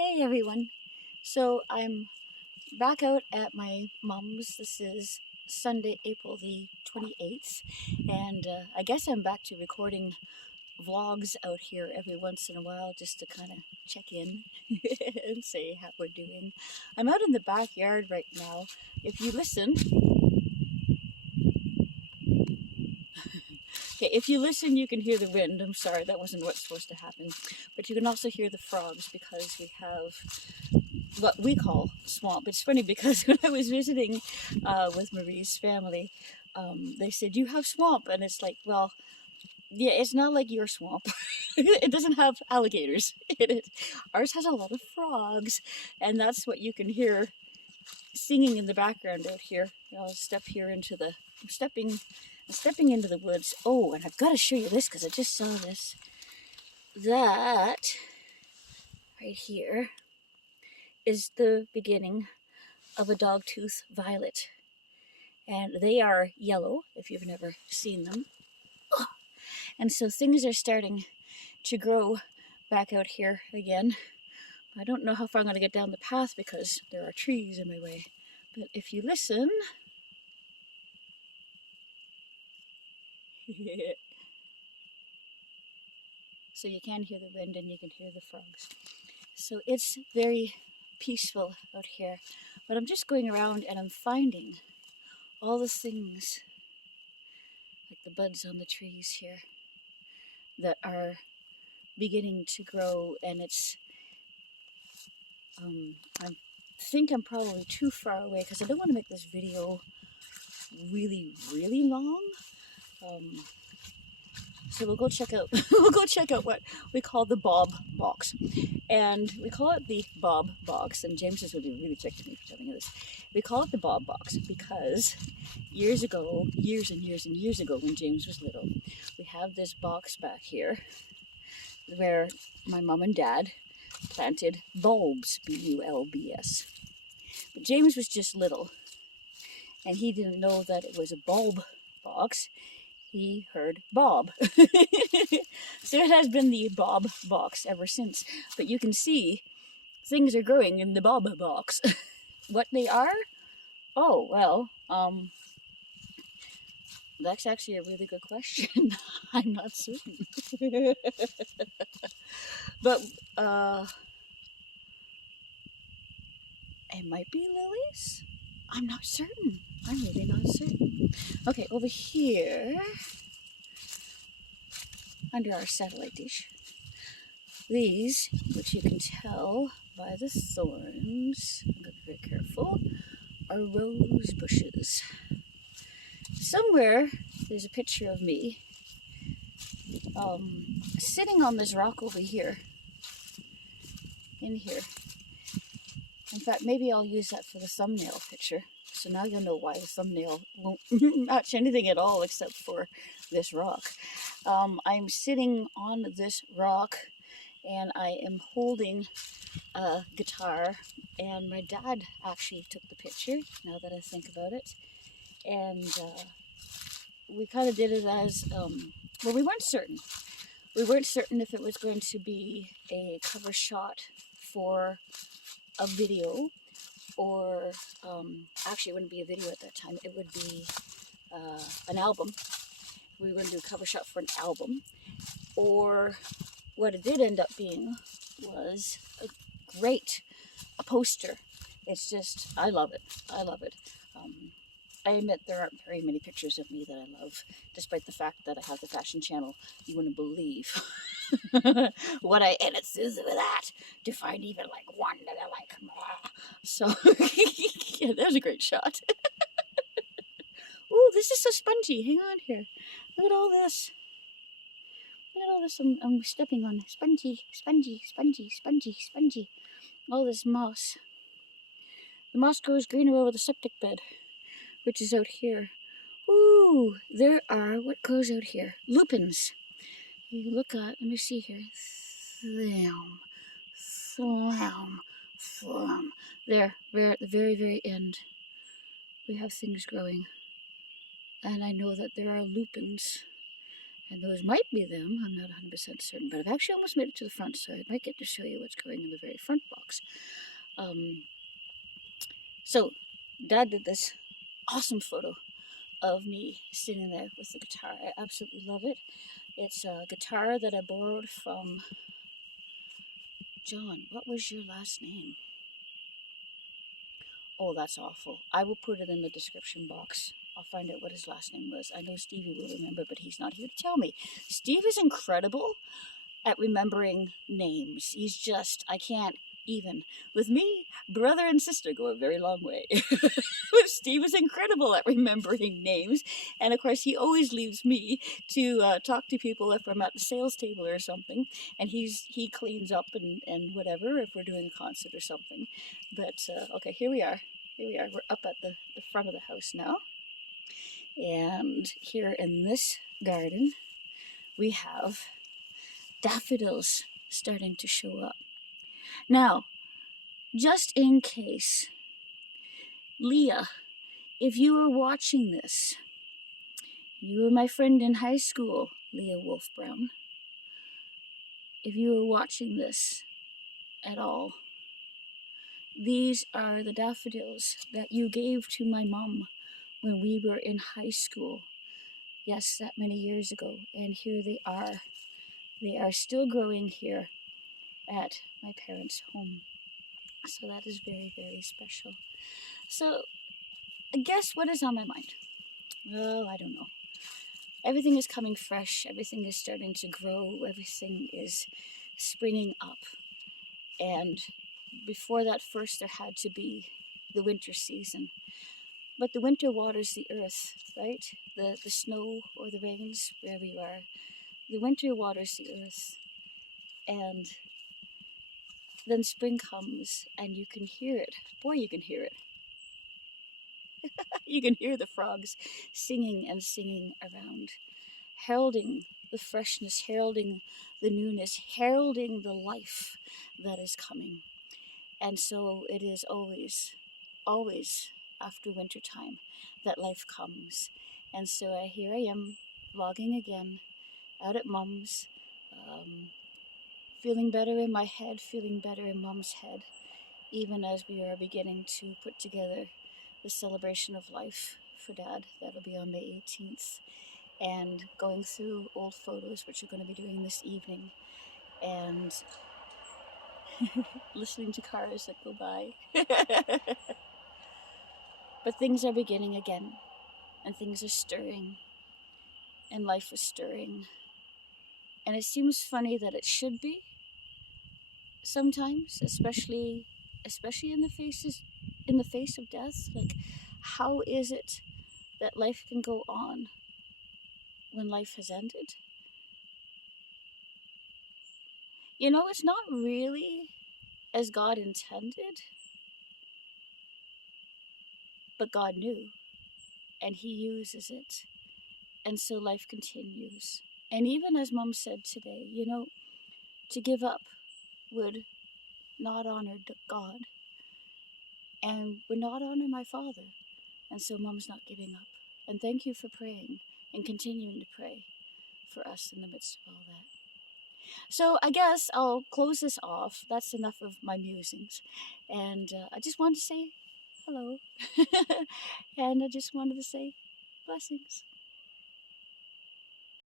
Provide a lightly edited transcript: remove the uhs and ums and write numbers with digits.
Hey everyone. So I'm back out at my mom's. This is Sunday, April the 28th, and I guess I'm back to recording vlogs out here every once in a while just to kind of check in and say how we're doing. I'm out in the backyard right now. If you listen, okay, if you listen, you can hear the wind. I'm sorry, that wasn't what's supposed to happen. But you can also hear the frogs because we have what we call swamp. It's funny because when I was visiting with Marie's family, they said, "You have swamp," and it's like, well, yeah, it's not like your swamp. It doesn't have alligators in it. Ours has a lot of frogs, and that's what you can hear singing in the background out here. I'll step here into the stepping into the woods. Oh, and I've got to show you this because I just saw this. That right here is the beginning of a dogtooth violet, and they are yellow if you've never seen them. And so things are starting to grow back out here again. I don't know how far I'm going to get down the path because there are trees in my way, but if you listen, so you can hear the wind and you can hear the frogs. So it's very peaceful out here, but I'm just going around and I'm finding all the things like the buds on the trees here that are beginning to grow, and it's I think I'm probably too far away because I don't want to make this video really long. So we'll go check out what we call the Bob box, and we call it the Bob box. And James is going to be really ticked at me for telling you this. We call it the Bob box because years and years ago, when James was little, we have this box back here where my mom and dad planted bulbs, B-U-L-B-S. But James was just little, and he didn't know that it was a bulb box. He heard Bob. So it has been the Bob box ever since. But you can see things are growing in the Bob box. What they are? Oh, well, that's actually a really good question. I'm not certain. But it might be lilies? I'm not certain. I'm really not certain. Okay, over here, under our satellite dish, these, which you can tell by the thorns, I'm going to be very careful, are rose bushes. Somewhere there's a picture of me sitting on this rock over here, in here. In fact, maybe I'll use that for the thumbnail picture. So now you'll know why the thumbnail won't match anything at all except for this rock. I'm sitting on this rock and I am holding a guitar, and my dad actually took the picture, now that I think about it. And we kind of did it as, well, we weren't certain. We weren't certain if it was going to be a cover shot for a video, or actually it wouldn't be a video at that time, it would be an album. We were going to do a cover shot for an album, or what it did end up being was a poster. It's just, I love it. I love it. I admit there aren't very many pictures of me that I love, despite the fact that I have the fashion channel. You wouldn't believe what I edit through that to find even like one that I like. So, yeah, that was a great shot. Ooh, this is so spongy. Hang on here. Look at all this. Look at all this I'm stepping on. Spongy. All this moss. The moss grows greener over the septic bed, which is out here. Ooh, there are, what grows out here? Lupins. You look at, let me see here. Slam. There, we're at the very end. We have things growing. And I know that there are lupins. And those might be them. I'm not 100% certain, but I've actually almost made it to the front, so I might get to show you what's going in the very front box. So Dad did this awesome photo of me sitting there with the guitar. I absolutely love it. It's a guitar that I borrowed from John. What was your last name? Oh, that's awful. I will put it in the description box. I'll find out what his last name was. I know Stevie will remember, but he's not here to tell me. Steve is incredible at remembering names. He's just, I can't even. With me, brother and sister go a very long way. Steve is incredible at remembering names. And of course, he always leaves me to talk to people if I'm at the sales table or something. And he cleans up and whatever if we're doing a concert or something. But okay, here we are. Here we are. We're up at the front of the house now. And here in this garden, we have daffodils starting to show up. Now, just in case, Leah, if you were watching this, you were my friend in high school, Leah Wolf Brown. If you were watching this at all, these are the daffodils that you gave to my mom when we were in high school. Yes, that many years ago. And here they are. They are still growing here at my parents' home. So that is very, very special. So, guess what is on my mind? Oh, I don't know. Everything is coming fresh. Everything is starting to grow. Everything is springing up. And before that, first there had to be the winter season. But the winter waters the earth, right? The snow or the rains, wherever you are. The winter waters the earth. And then spring comes and you can hear it. Boy, you can hear it. You can hear the frogs singing and singing around, heralding the freshness, heralding the newness, heralding the life that is coming. And so it is always, always after winter time that life comes. And so here I am vlogging again out at Mom's, feeling better in my head, feeling better in Mom's head, even as we are beginning to put together the celebration of life for Dad. That'll be on May 18th. And going through old photos, which we're going to be doing this evening, and listening to cars that go by. But things are beginning again, and things are stirring, and life is stirring. And it seems funny that it should be sometimes, especially in the face of death. Like, how is it that life can go on when life has ended? You know, it's not really as God intended, but God knew, and He uses it, and so life continues. And even as Mom said today, you know, to give up would not honor God, and would not honor my father, and so Mom's not giving up. And thank you for praying and continuing to pray for us in the midst of all that. So I guess I'll close this off. That's enough of my musings. And I just wanted to say hello. And I just wanted to say blessings.